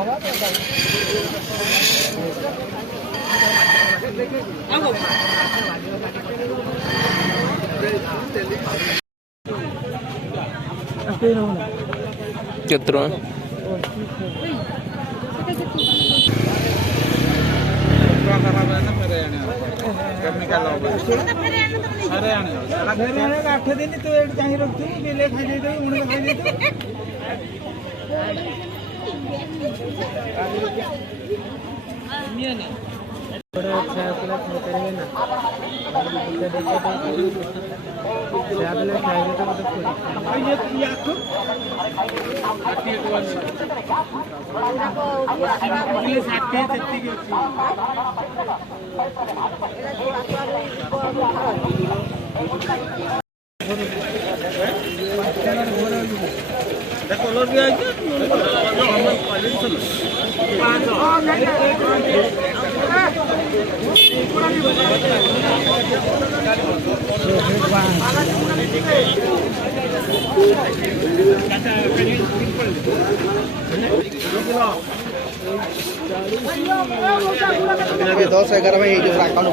कितना खराब है ना मेरे केमिकल अरे आने 8 दिन तो एक चाहिए रखतु बेले खाई दे दे उन खाई दे मिया नहीं बड़ा अच्छा अपना करेंगे ना चावल खाएंगे तो मतलब ये आखो आखी को ये साथी तेती की देखो लोग ये हम क्वालिटी दस 11 में जो अकाउंट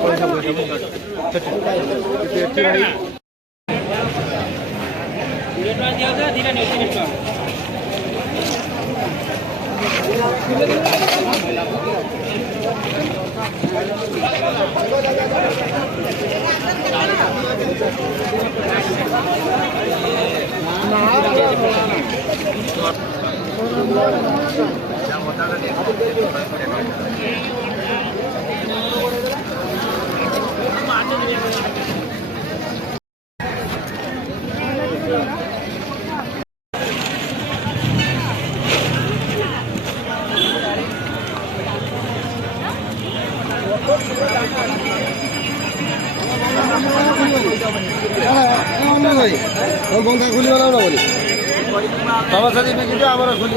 बंगा खुली वाला ना बोली बाबा सादी में कितना हमारा खुली